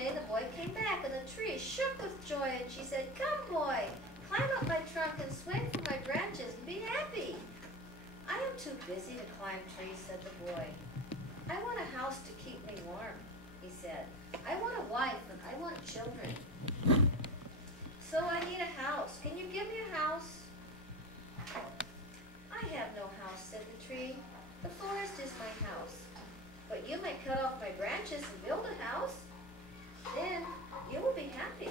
day the boy came back, and the tree shook with joy, and she said, "Come, boy, climb up my trunk and swing from my branches and be happy." "I am too busy to climb trees," said the boy. "I want a house to keep me warm," he said. "I want a wife and I want children. So I need a house. Can you give me a house?" "I have no house," said the tree. "The forest is my house. But you may cut off my branches and build a house. Then you will be happy."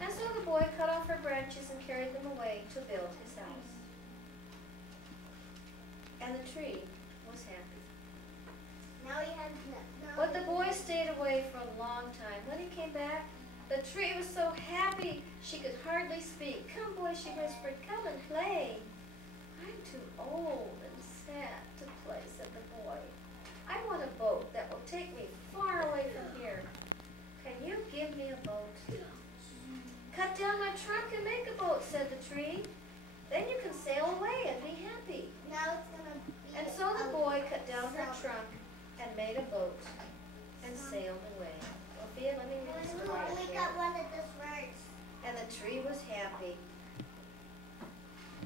And so the boy cut off her branches and carried them away to build his house. And the tree was happy. Now he has no. But the boy stayed away for a long time. When he came back, the tree was so happy she could hardly speak. "Come, boy," she whispered, "come and play." "I'm too old and sad to play," said the boy. "I want a boat that will take me far away from here. Can you give me a boat?" "Cut down my trunk and make a boat," said the tree. "Then you can sail away and be happy." Now it's gonna be. And so the boy cut down her trunk and made a boat and sailed away. Sophia, let me read the story. We got one of this first. And the tree was happy,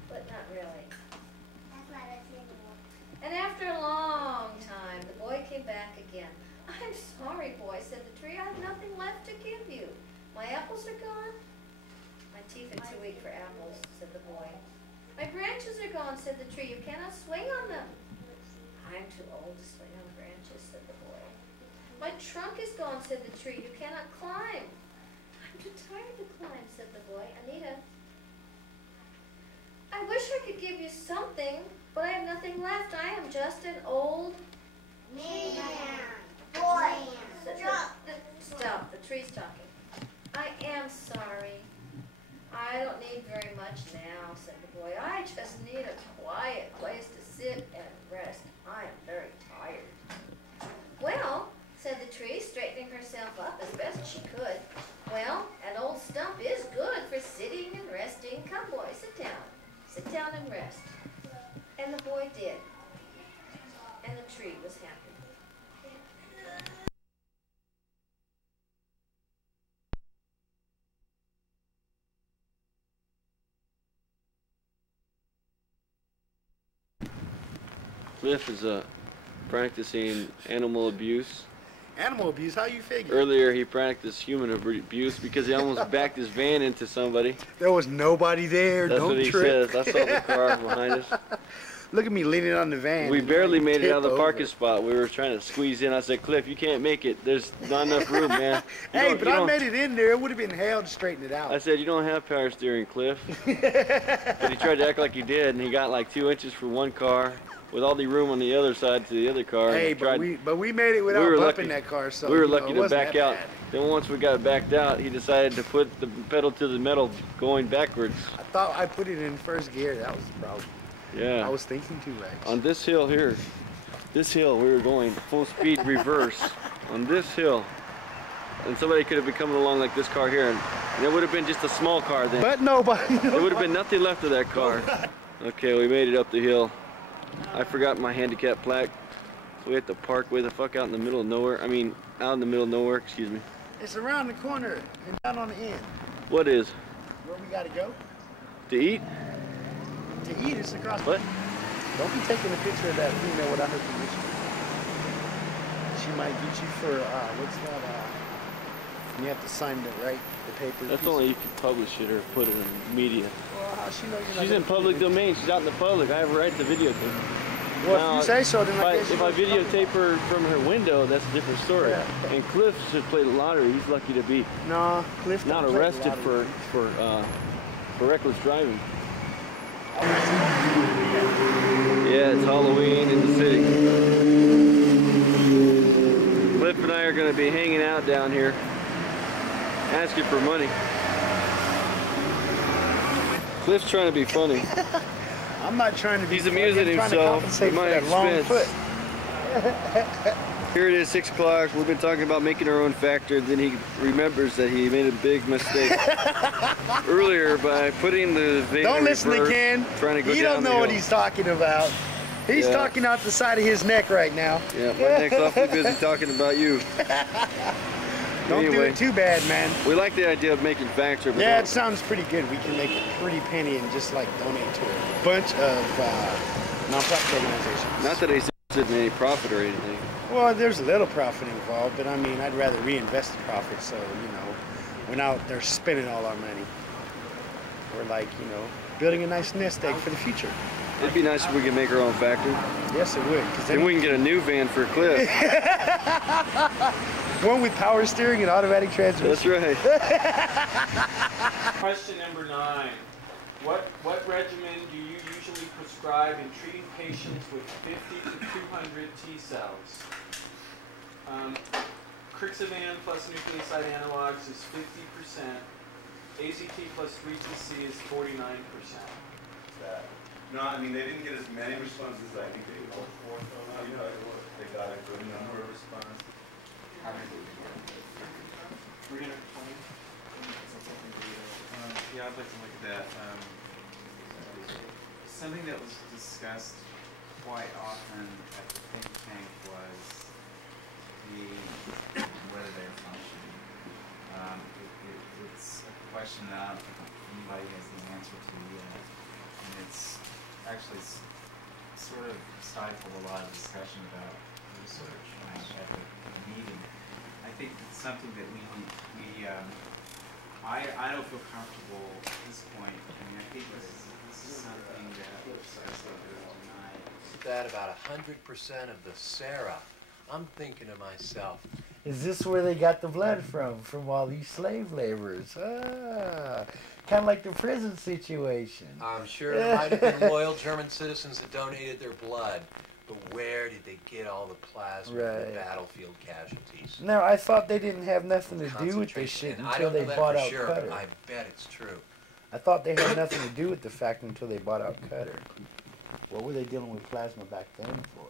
but not really. That's why that's anymore. And after a long time, the boy came back again. "I'm sorry, boy," said the tree. "I have nothing left to give you. My apples are gone." "My teeth are too weak for apples," said the boy. "My branches are gone," said the tree. "You cannot swing on them." "I'm too old to swing on branches," said the boy. "My trunk is gone," said the tree. "You cannot climb." "I'm too tired to climb," said the boy. "Anita, I wish I could give you something, but I have nothing left. I am just an old Man. Boy. Stop, the tree's talking. "I am sorry. I don't need very much now," said the boy. "I just need a quiet place to sit and rest. I am very tired." "Well," said the tree, straightening herself up as best she could, "well, an old stump is good for sitting and resting. Come, boy, sit down. Sit down and rest." And the boy did. And the tree was happy. Cliff is practicing animal abuse. Animal abuse? How you figure? Earlier he practiced human abuse because he almost backed his van into somebody. There was nobody there. That's Don't what he trip. says. I saw the car behind us. Look at me leaning on the van. We barely made it out of the Tip parking over. spot. We were trying to squeeze in. I said, "Cliff, you can't make it. There's not enough room, man." Hey, but I made it in there. It would have been hell to straighten it out. I said, "You don't have power steering, Cliff." But he tried to act like he did, and he got like 2 inches for one car with all the room on the other side to the other car. Hey, but we made it without bumping that car, so we were lucky it to wasn't back that out. bad. Then once we got backed out, he decided to put the pedal to the metal going backwards. I thought I put it in first gear. That was the problem. Yeah. I was thinking too much. On this hill here, this hill, we were going full speed reverse on this hill. And somebody could have been coming along like this car here, and it would have been just a small car then. But nobody. There would have been nothing left of that car. Okay, we made it up the hill. I forgot my handicap plaque. So we had to park way the fuck out in the middle of nowhere. I mean, out in the middle of nowhere, excuse me. It's around the corner and down on the end. What is? Where we gotta go? To eat? To eat, it's across. What? Don't be taking a picture of that female without her permission. She might get you for, what's that, you have to sign the paper. That's only you can publish it or put it in media. Well, how she know you're not She's gonna in public put it? domain. She's out in the public. I have a right to videotape. Well, Now, if you say so, then I guess if I videotape her from her window, that's a different story. Yeah. And Cliff should play the lottery. He's lucky to be No, Cliff not don't play the arrested lottery. for reckless driving. Yeah, it's Halloween in the city. Cliff and I are going to be hanging out down here, asking for money. Cliff's trying to be funny. I'm not trying to be. He's amusing I'm trying to himself compensate at my for that long expense. foot. Here it is, 6 o'clock. We've been talking about making our own factor. Then he remembers that he made a big mistake earlier by putting the van Don't in listen reverse, again. Trying to go You down don't the know what hill. he's talking about. He's talking out the side of his neck right now. Yeah, my neck's awfully busy talking about you. Don't do Anyway. it too bad, man. We like the idea of making facts. Yeah, it sounds pretty good. We can make a pretty penny and just like donate to a bunch of nonprofit organizations. Not that he's in any profit or anything. Well, there's a little profit involved, but I mean, I'd rather reinvest the profit so, you know, we're not out there spending all our money. We're like, you know, building a nice nest egg for the future. It'd be nice if we could make our own factory. Yes, it would. Then we can get a new van for Cliff. One with power steering and automatic transmission. That's right. Question number 9. What regimen do you usually prescribe in treating patients with 50 to 200 T cells? Crixivan plus nucleoside analogs is 50%. AZT plus 3TC is 49%. No, I mean, they didn't get as many responses as I think they hoped for. They got a good number of responses. How many did you get? 320? Yeah, I'd like to look at that. Something that was discussed quite often at the think tank was whether they're functioning. It's a question that I don't think anybody has the answer to yet. And it's actually sort of stifled a lot of discussion about research at the meeting. I think it's something that I don't feel comfortable at this point. I mean, I think this is something that was discussed tonight. That about 100% of the Sarah. I'm thinking to myself, Is this where they got the blood from all these slave laborers? Ah, kind of like the prison situation. I'm sure there might have been loyal German citizens that donated their blood, but where did they get all the plasma for battlefield casualties? No, I thought they didn't have nothing to do with this shit And until they bought out sure, Cutter. but I bet it's true. I thought they had nothing to do with the fact until they bought out Cutter. What were they dealing with plasma back then for?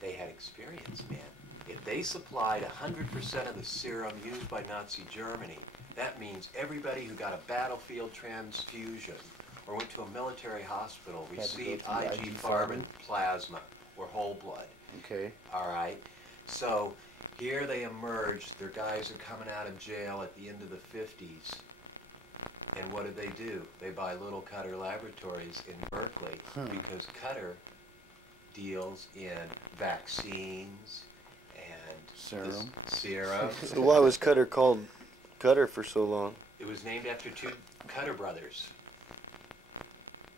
They had experience, man. If they supplied 100% of the serum used by Nazi Germany, that means everybody who got a battlefield transfusion or went to a military hospital received IG Farben plasma or whole blood. Okay. All right. So here they emerged. Their guys are coming out of jail at the end of the 50s. And what do? They buy little Cutter Laboratories in Berkeley because Cutter deals in vaccines and serum. So why was Cutter called Cutter for so long? It was named after two Cutter brothers.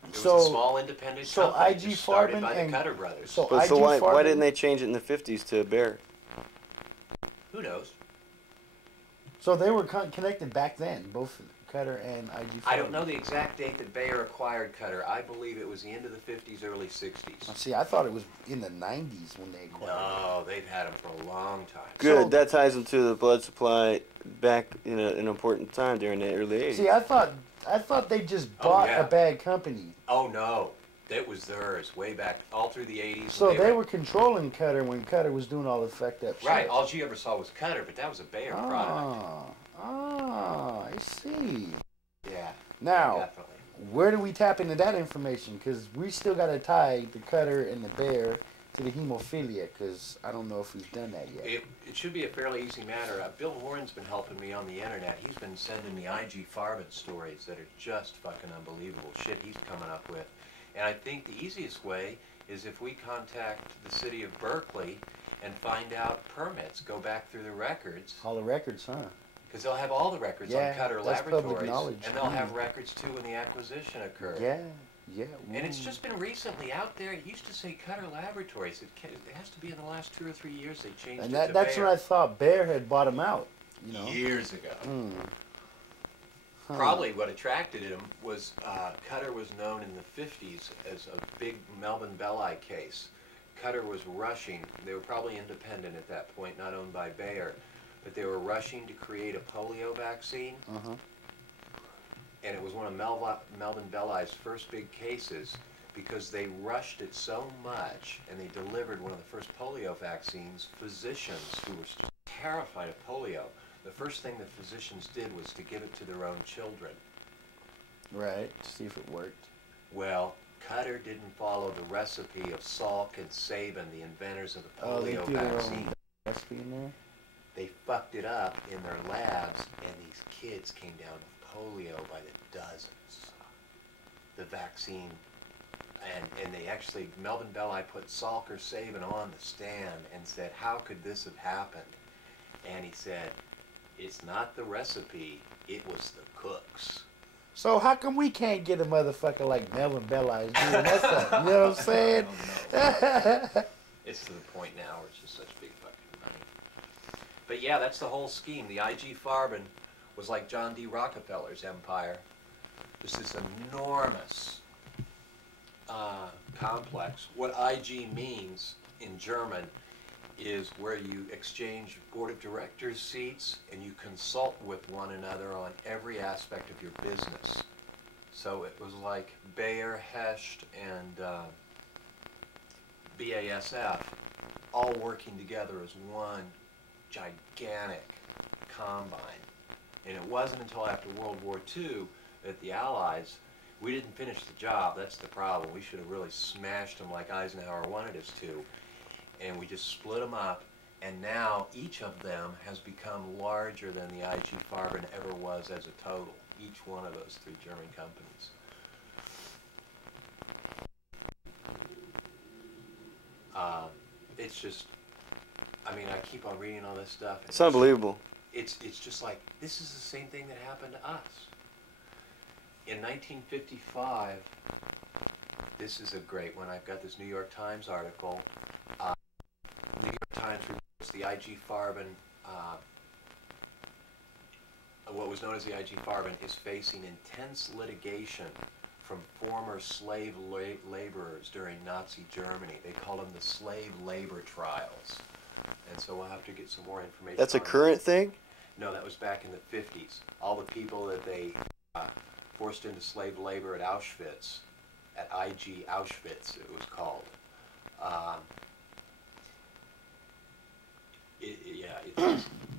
It So- was a small independent company IG just started Farben by the and- Cutter brothers. so But so IG why Farben- didn't they change it in the 50s to Bear? Who knows? So they were connected back then, both Cutter and IG Farben. I don't know the exact date that Bayer acquired Cutter. I believe it was the end of the 50s, early 60s. See, I thought it was in the 90s when they acquired No, they've had them for a long time. Good, So- that ties into the blood supply back in an important time during the early 80s. See, I thought they just bought yeah. a bad company. Oh no, that was theirs way back, all through the 80s. So they were controlling Cutter when Cutter was doing all the fucked up shit. right. All you ever saw was Cutter, but that was a Bayer product. I see. Yeah. Now, Definitely. where do we tap into that information? Because we still got to tie the Cutter and the Bear to the hemophilia, because I don't know if we've done that yet. It should be a fairly easy matter. Bill Warren's been helping me on the internet. He's been sending me IG Farben stories that are just fucking unbelievable shit he's coming up with. And I think the easiest way is if we contact the city of Berkeley and find out permits, go back through the records. All the records, huh? Because they'll have all the records Yeah, on Cutter that's public Laboratories. knowledge. And they'll have records too when the acquisition occurred. Yeah. And it's just been recently out there. It used to say Cutter Laboratories. It has to be in the last 2 or 3 years they changed And it to that's Bayer. when I thought Bear had bought him out. You know? Years ago. Huh. Probably what attracted him was Cutter was known in the 50s as a big Melvin Belli case. Cutter was rushing. They were probably independent at that point, not owned by Bayer. But they were rushing to create a polio vaccine. And it was one of Melvin Belli's first big cases because they rushed it so much and they delivered one of the first polio vaccines. Physicians who were terrified of polio, the first thing the physicians did was to give it to their own children. Right, to see if it worked. Well, Cutter didn't follow the recipe of Salk and Sabin, the inventors of the Oh, they polio threw their own vaccine. recipe in there? they fucked it up in their labs, and these kids came down with polio by the dozens. The vaccine, and they actually, Melvin Belli put Salker Sabin on the stand and said, how could this have happened? And he said, it's not the recipe, it was the cooks. So how come we can't get a motherfucker like Melvin Belli doing that stuff? You know what I'm saying? It's to the point now where it's just such big fucking money. But yeah, that's the whole scheme. The IG Farben was like John D. Rockefeller's empire. Just this enormous complex. What IG means in German is where you exchange board of directors seats and you consult with one another on every aspect of your business. So it was like Bayer, Hecht, and BASF all working together as one gigantic combine. And it wasn't until after World War II that the Allies, we didn't finish the job. That's the problem. We should have really smashed them like Eisenhower wanted us to. And we just split them up, and now each of them has become larger than the IG Farben ever was as a total, each one of those three German companies. It's just, I mean, I keep on reading all this stuff. It's unbelievable. It's just like, this is the same thing that happened to us. In 1955, this is a great one. I've got this New York Times article. New York Times reports the IG Farben, what was known as the IG Farben, is facing intense litigation from former slave laborers during Nazi Germany. They call them the slave labor trials. And so we'll have to get some more information. That's a current thing? No, that was back in the 50s. All the people that they forced into slave labor at Auschwitz, at IG Auschwitz it was called.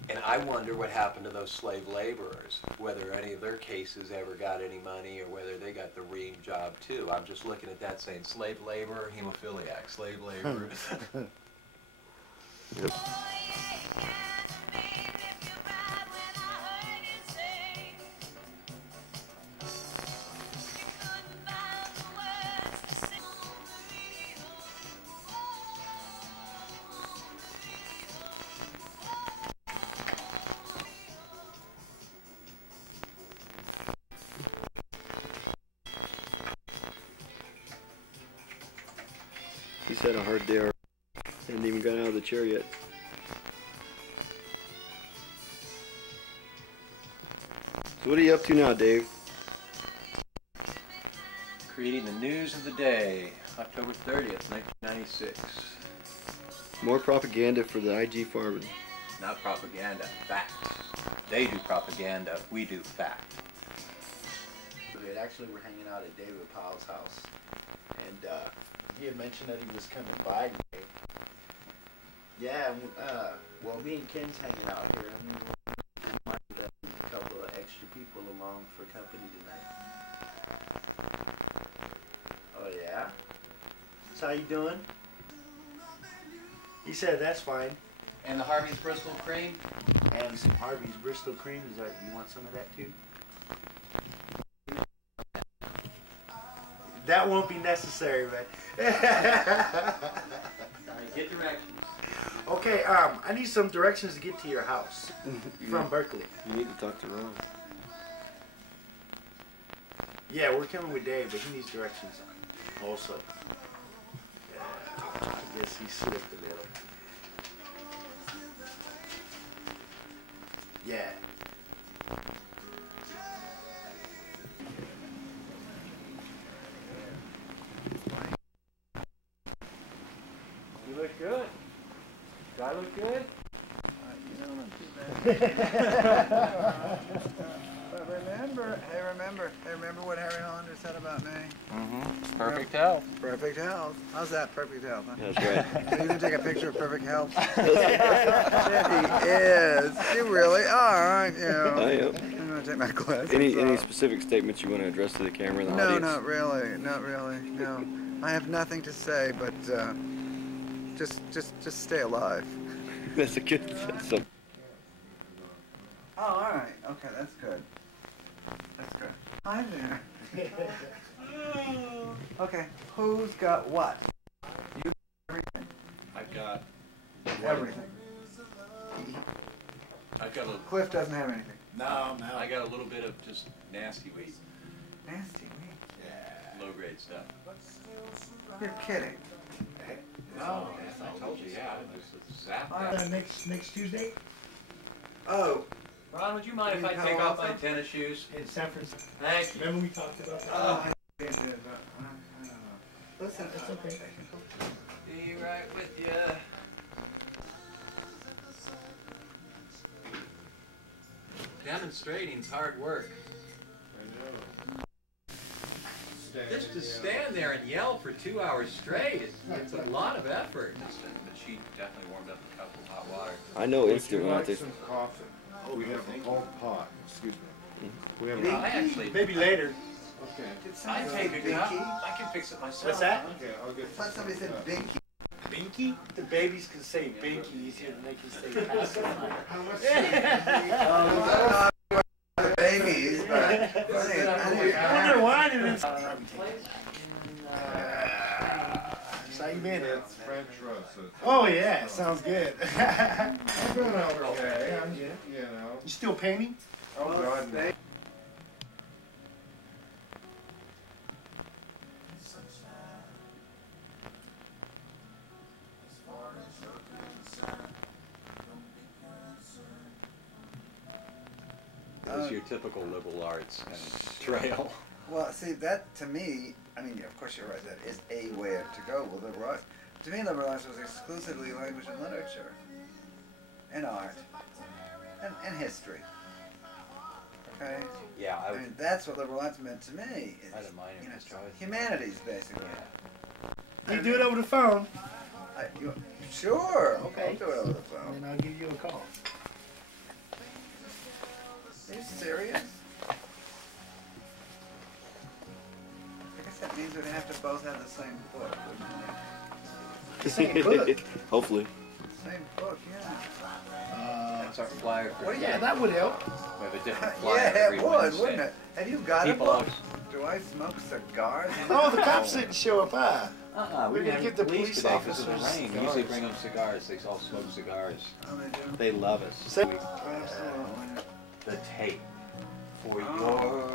And I wonder what happened to those slave laborers, whether any of their cases ever got any money or whether they got the ream job too. I'm just looking at that saying slave labor, hemophiliac, slave labor. Yep. He's had a hard day already. Hasn't even got out of the chair yet. So what are you up to now, Dave? Creating the news of the day, October 30th, 1996. More propaganda for the IG Farben. Not propaganda, fact. They do propaganda, we do fact. Actually, we're hanging out at David Powell's house, and he had mentioned that he was coming by today. Yeah, well, me and Ken's hanging out here, and we wanted a couple of extra people along for company tonight. Oh yeah? So how you doing? He said that's fine. And the Harvey's Bristol cream? And some Harvey's Bristol cream. Is that, you want some of that too? That won't be necessary, man. Alright, get directions. Okay, I need some directions to get to your house from Berkeley. You need to talk to Ron. Yeah, we're coming with Dave, but he needs directions also. Yeah, I guess he slipped a little. Yeah. You look good. Do I look good? You don't look too bad. But remember what Harry Hollander said about me? Mm-hmm. Perfect health. Perfect health. How's that perfect health? Huh? That's right. Can you even take a picture of perfect health? He is. You really are, aren't you? I am. I'm going to take my glasses Any off. specific statements you want to address to the camera and the No, audience? not really. Not really. No. I have nothing to say, but just stay alive. That's a good. That's a, Oh, all right. Okay, that's good. That's good. Hi there. Okay, who's got what? You everything. I've got Everything. Cliff doesn't have anything. No. I got a little bit of just nasty weed. Nasty weed. Yeah. Low grade stuff. You're kidding. No, I told you, yeah. Just zap that. Next Tuesday Oh. Ron, would you mind if I take off my tennis shoes? in San Francisco. Thank you. Remember we talked about that? Oh, I can't do it, but I don't know. Listen, It's okay. Be right with you. Demonstrating's hard work. Just to stand there and yell for 2 hours straight, it's a lot of effort. But she definitely warmed up a cup of hot water. I know instant when I Would you taste. like some coffee? Oh, we have a whole pot. Excuse me. We have I actually, Maybe later. Okay. Did I somebody take say a cup. binky? I can fix it myself. What's that? Okay, I'll get. I thought somebody said binky. Binky? The babies can say binky easier than they can say pacifier. How much? I don't know the babies, but When they're whining and So you been? It's French roast. So it's oh yeah, sounds good. I'm doing okay. I'm good. You know. You still painting? Oh God, no. It was your typical liberal arts kind of trail. Well, see, that to me, I mean, yeah, of course you're right, that is a way to go with liberal arts. To me, liberal arts was exclusively language and literature, and art, and history. Okay? Yeah, I mean, that's what liberal arts meant to me. Is, I had a minor you know, history. humanities, basically. You do it over the phone, Sure. Okay. I'll do it over the phone. and I'll give you a call. Are you serious? I guess that means we'd have to both have the same book, wouldn't The same book. Hopefully. we? Same book, yeah. That's our flyer for What do you- Yeah, that would help. We have a different flyer Yeah, every it would, Wednesday. wouldn't it? Have you got People a book? always- Do I smoke cigars? Oh, the cops didn't show up, huh? We We're didn't gonna have give the police police today because of the officers rain. cigars. Usually bring them cigars. They all smoke cigars. Oh, they do? They love us. So- Absolutely. The tape for your Oh.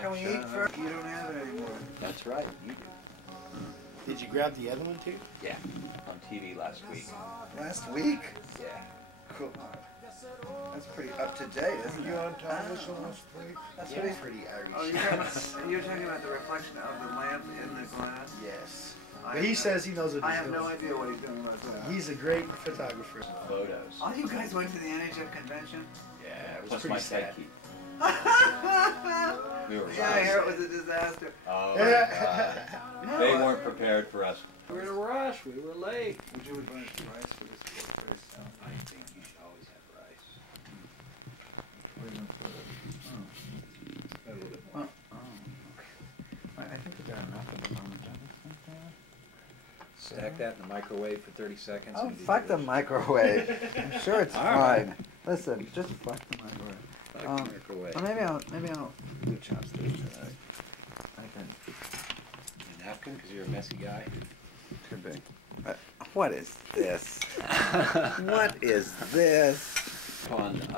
Can we collection. eat first? You don't have it anymore. That's right, you do. Did you grab the other one too? Yeah, on TV last week. Last week? Yeah. Cool. That's pretty up to date, isn't You it? on television last week? That's Yeah. pretty. Pretty Irish. Oh, you're talking about the reflection of the lamp in the glass? Yes. But he says he knows what I he's have doing. no idea what he's doing about that. He's a great photographer. Photos. All you guys went to the NHF convention? Yeah, it was plus pretty my sad. sidekick. Yeah, We were I hear it was a disaster. Oh, No, they weren't prepared for us. We were in a rush. We were late. Would you advise rice for this portrait? I think you should always have rice. Oh, okay. I think we got enough of the moment, don't you think? Stack that in the microwave for 30 seconds. Oh, and be fuck the good. microwave. I'm sure it's All right. fine. Listen, just fuck the microwave. Fuck the microwave. Well, maybe I'll do chopsticks today. I can. A napkin, because you're a messy guy. Could be. What is this? What is this? On Come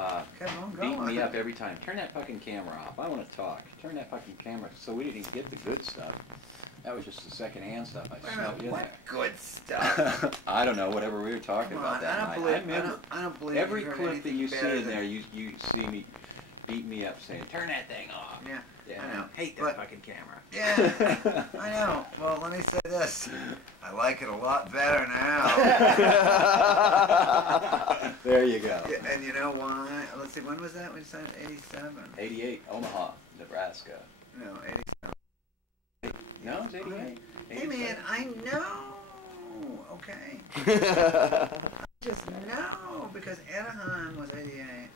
on, go beating on. me up every time. Turn that fucking camera off. I want to talk. Turn that fucking camera. So we didn't even get the good stuff. That was just the second-hand stuff I Wait a smelled minute, in what there. good stuff? I don't know, whatever we were talking Come about on, that I night. don't believe. I remember I don't believe every you heard clip that anything you see better in than- there, you see me beat me up saying, turn that thing off. Yeah, Yeah, I know. hate that But- fucking camera. Yeah, I know. Well, let me say this. I like it a lot better now. There you go. Yeah, and you know why? Let's see, when was that? We signed 87. 88, Omaha, Nebraska. No, 87. No, it's 88. Hey man, I know. Okay. Just know because Anaheim was 88.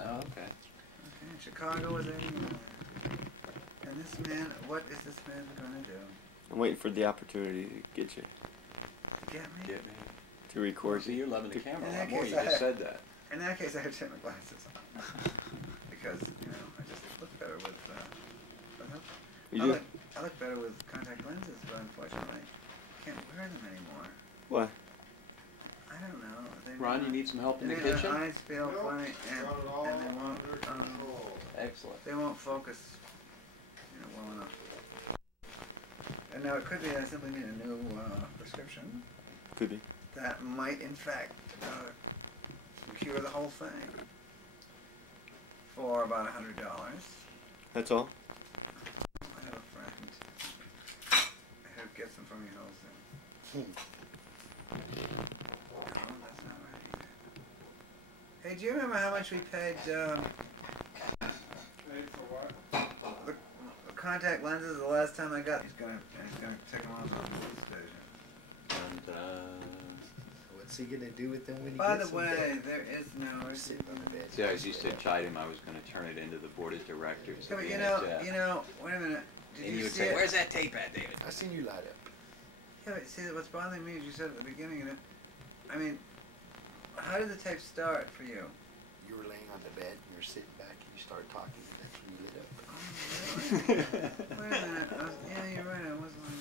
Oh, okay. Okay, Chicago was 89. And this man, what is this man going to do? I'm waiting for the opportunity to get you Get me? Get me. to record. See, you're loving the camera a In lot that more. case, You just said that. In that case, I have to take my glasses off because I just look better with. I look better with contact lenses, but unfortunately, I can't wear them anymore. Why? I don't know. Ron, you need some help in the kitchen? Their eyes feel funny, and they won't. Excellent. They won't focus, well enough. And now it could be I simply need a new prescription. Could be. That might, in fact, cure the whole thing for about $100. That's all? I have a friend who gets them from your wholesale. No, that's not right either. Hey, do you remember how much we paid? Paid for what? The contact lenses the last time I got. He's gonna take them off on the police station. And, What's he gonna do with them when he By gets the them way, back? there is no receipt. Sitting on the bed. see, I used to chide him I was going to turn it into the board of directors. Yeah, of but the wait a minute. Did And you you would see say, it? where's that tape at, David? I seen you light up. Yeah, but see, what's bothering me is you said at the beginning of it. I mean, how did the tape start for you? You were laying on the bed and you were sitting back and you started talking and that's when you lit up. Oh, really? Wait a minute. Yeah, you're right. I was lying.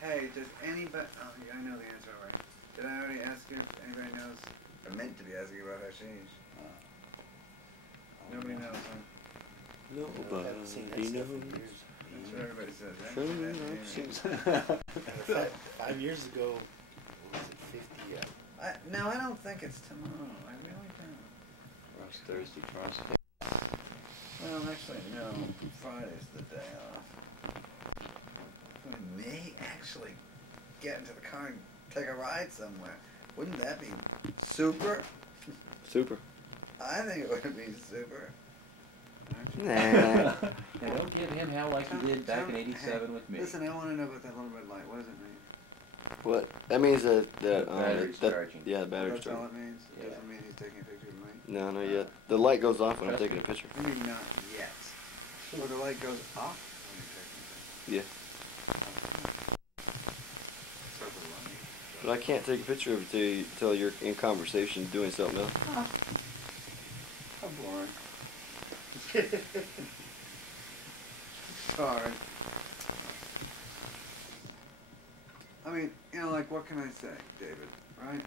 Hey, does anybody? Oh, yeah, I know the answer already. Did I already ask you if anybody knows? I meant to be asking about Hashish. Nobody knows, huh? Nobody knows. That's what everybody says, right? Sure, Hashish. 5 years ago, what was it, 50? No, I don't think it's tomorrow. I really don't. Ross Thursday, Thursday. Well, actually, no. Friday's the day off. We may actually get into the car and take a ride somewhere. Wouldn't that be super? Super. I think it would be super. Nah. Yeah, don't give him hell like you did back in '87 with me. Listen, I want to know about that little red light. What does it mean? What? That means that Battery's charging. Yeah, the battery's That's all charging. it means? It Yeah. doesn't mean he's taking a picture of me? No, not yet. The light goes off when I'm taking a picture. I mean, not yet. So the light goes off when you're taking a picture. Yeah. But I can't take a picture of it till you're in conversation doing something else. How boring. Sorry. I mean, like, what can I say, David, right?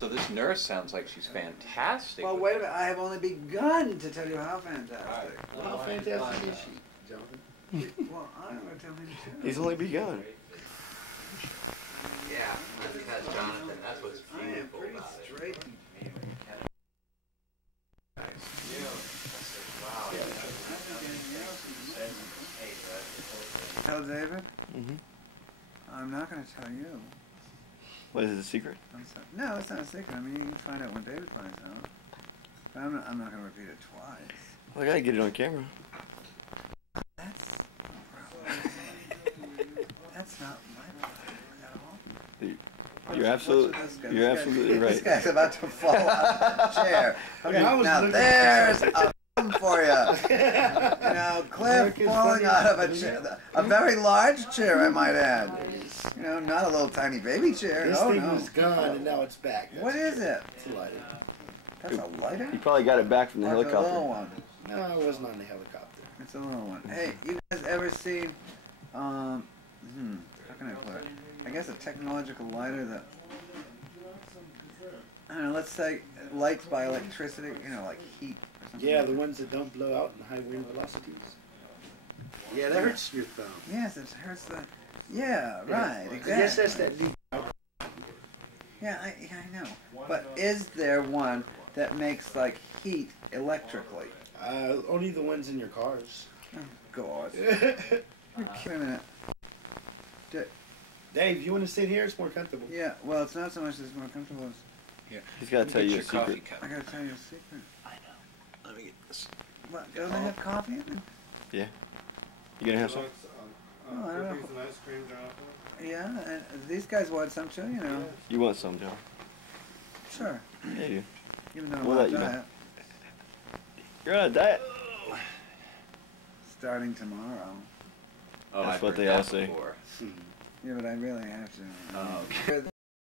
So this nurse sounds like she's fantastic. Well, wait a minute. I have only begun to tell you how fantastic. Well, how fantastic is she, Jonathan? Well, I'm going to tell him too. He's only begun. Yeah, because Jonathan, that's what's I am beautiful pretty about it. straight. Tell David? Mm-hmm. I'm not going to tell you. What, is it a secret? No, it's not a secret. I mean, you can find out when David finds out. But I'm not going to repeat it twice. Well, I gotta get it on camera. That's that's not my problem at all. You're absolutely right. This guy's about to fall out of the chair. Okay, I was now looking there's a for you. Cliff falling out of a chair. A very large chair, I might add. Not a little tiny baby chair. This No, thing no. was gone and now it's back. What is it? It's a lighter. That's a lighter? You probably got it back from the Or it's a little helicopter. one? No, it wasn't on the helicopter. It's a little one. Hey, you guys ever seen, how can I put it? I guess a technological lighter that, I don't know, let's say lights by electricity, like heat or something. Yeah, the ones that don't blow out in high wind velocities. Yeah, that hurts your thumb. Yes, it hurts the, yeah, right, exactly. I guess that's that new. Yeah, I know. But is there one that makes, heat electrically? Only the ones in your cars. Oh, God. Wait a minute. Dave, you want to sit here? It's more comfortable. Yeah, well, it's not so much that it's more comfortable as, He's gotta tell you a secret. I gotta tell you a secret. I know. Let me get this. What, don't they have coffee in them? Yeah. You gonna have some? Oh, I don't know. Cookies and ice cream, Jonathan. Yeah, and these guys want some too, You want some, John? Sure. Yeah, you. Even though I'm We'll on let a you know. diet. You're on a diet. Starting tomorrow. Oh, That's I've what heard they that all say. before. Yeah, but I really have to.